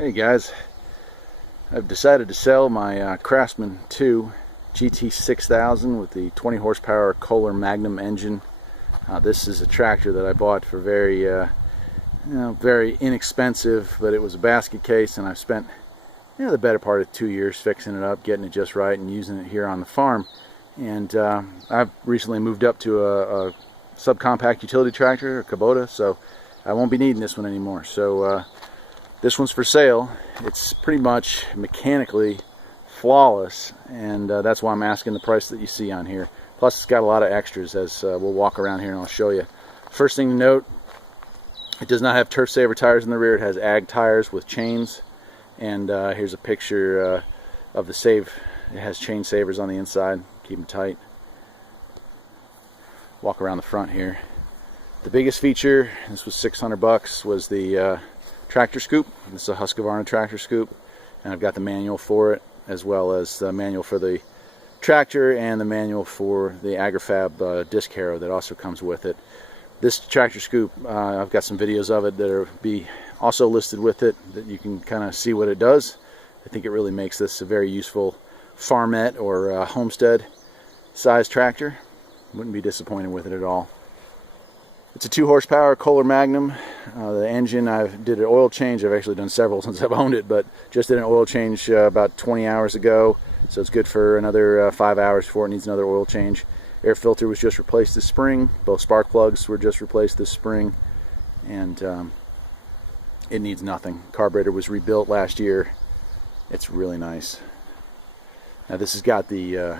Hey guys, I've decided to sell my Craftsman 2 GT6000 with the 20 horsepower Kohler Magnum engine. This is a tractor that I bought for very inexpensive, but it was a basket case, and I've spent the better part of 2 years fixing it up, getting it just right, and using it here on the farm. And I've recently moved up to a subcompact utility tractor, a Kubota, so I won't be needing this one anymore. So this one's for sale. It's pretty much mechanically flawless, and that's why I'm asking the price that you see on here. Plus it's got a lot of extras, as we'll walk around here and I'll show you. First thing to note, it does not have turf saver tires in the rear. It has ag tires with chains, and here's a picture of the save. It has chain savers on the inside, keep them tight. Walk around the front here. The biggest feature, this was $600 bucks, was the tractor scoop. This is a Husqvarna tractor scoop, and I've got the manual for it, as well as the manual for the tractor and the manual for the AgriFab disc harrow that also comes with it. This tractor scoop, I've got some videos of it that are also listed with it, that you can kind of see what it does. I think it really makes this a very useful farmette or homestead size tractor. Wouldn't be disappointed with it at all. It's a 2 horsepower Kohler Magnum. The engine, I did an oil change. I've actually done several since I've owned it, but just did an oil change about 20 hours ago, so it's good for another 5 hours before it needs another oil change. Air filter was just replaced this spring. Both spark plugs were just replaced this spring, and it needs nothing. Carburetor was rebuilt last year. It's really nice. Now this has got the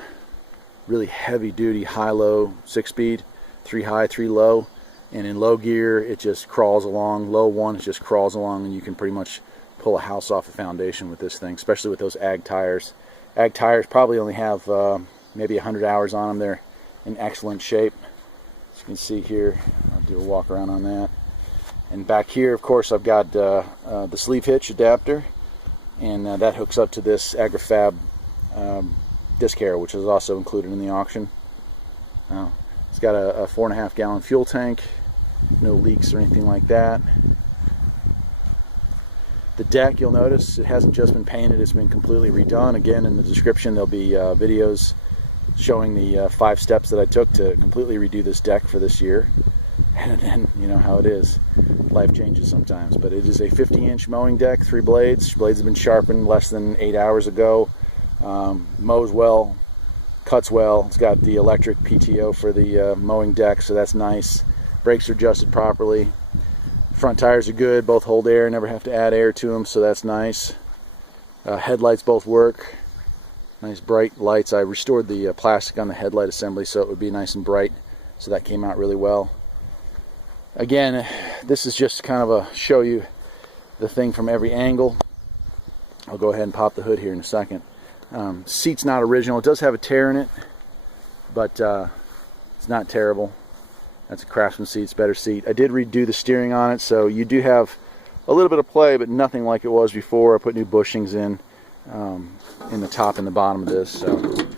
really heavy duty high-low 6-speed, 3 high, 3 low. And in low gear, it just crawls along. Low 1, it just crawls along, and you can pretty much pull a house off the foundation with this thing, especially with those ag tires. Ag tires probably only have maybe 100 hours on them. They're in excellent shape. As you can see here, I'll do a walk around on that. And back here, of course, I've got the sleeve hitch adapter, and that hooks up to this AgriFab disc harrow, which is also included in the auction. It's got a 4.5 gallon fuel tank. No leaks or anything like that. The deck, you'll notice, it hasn't just been painted, it's been completely redone. Again, in the description there'll be videos showing the 5 steps that I took to completely redo this deck for this year. And then, you know how it is. Life changes sometimes. But it is a 50-inch mowing deck, 3 blades. Blades have been sharpened less than 8 hours ago. Mows well, cuts well. It's got the electric PTO for the mowing deck, so that's nice. Brakes are adjusted properly. Front tires are good, both hold air, never have to add air to them, so that's nice. Headlights both work. Nice bright lights. I restored the plastic on the headlight assembly so it would be nice and bright, so that came out really well. Again, this is just kind of a show you the thing from every angle. I'll go ahead and pop the hood here in a second. Seat's not original. It does have a tear in it, but it's not terrible. That's a Craftsman seat. It's a better seat. I did redo the steering on it, so you do have a little bit of play, but nothing like it was before. I put new bushings in the top and the bottom of this. So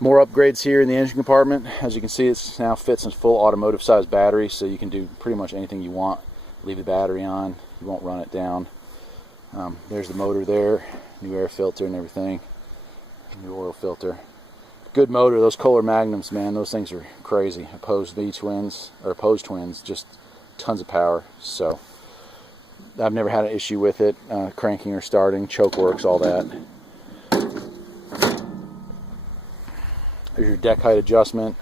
more upgrades here in the engine compartment. As you can see, it now fits in full automotive size battery, so you can do pretty much anything you want. Leave the battery on. You won't run it down. There's the motor there. New air filter and everything. New oil filter. Good motor. Those Kohler Magnums, man, those things are crazy. Opposed twins, just tons of power. So I've never had an issue with it, cranking or starting. Choke works, all that. There's your deck height adjustment,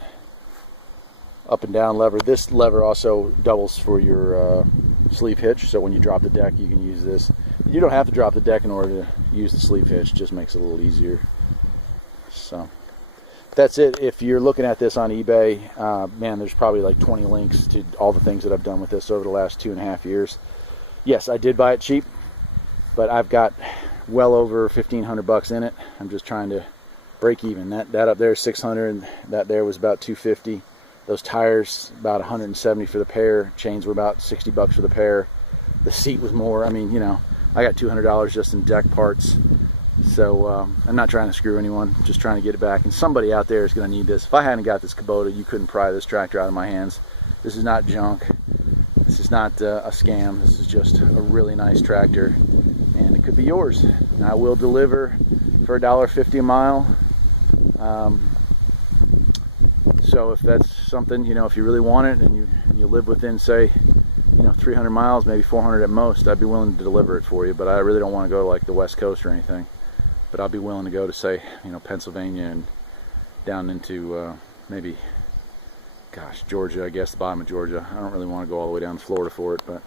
up and down lever. This lever also doubles for your sleeve hitch, so when you drop the deck you can use this. You don't have to drop the deck in order to use the sleeve hitch. It just makes it a little easier. So that's it. If you're looking at this on eBay, man, there's probably like 20 links to all the things that I've done with this over the last 2.5 years. Yes, I did buy it cheap, but I've got well over 1,500 bucks in it. I'm just trying to break even. That up there is 600. That there was about 250. Those tires about 170 for the pair. Chains were about 60 bucks for the pair. The seat was more. I mean, you know, I got $200 just in deck parts. So I'm not trying to screw anyone, just trying to get it back. And somebody out there is going to need this. If I hadn't got this Kubota, you couldn't pry this tractor out of my hands. This is not junk. This is not a scam. This is just a really nice tractor, and it could be yours. And I will deliver for $1.50 a mile. So if that's something, you know, if you really want it and you live within, say, you know, 300 miles, maybe 400 at most, I'd be willing to deliver it for you. But I really don't want to go to like the West Coast or anything. But I'll be willing to go to, say, you know, Pennsylvania and down into maybe, gosh, Georgia, I guess, the bottom of Georgia. I don't really want to go all the way down to Florida for it, but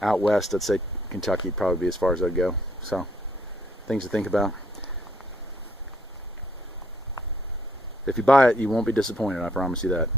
out west, I'd say Kentucky would probably be as far as I'd go. So, things to think about. If you buy it, you won't be disappointed, I promise you that.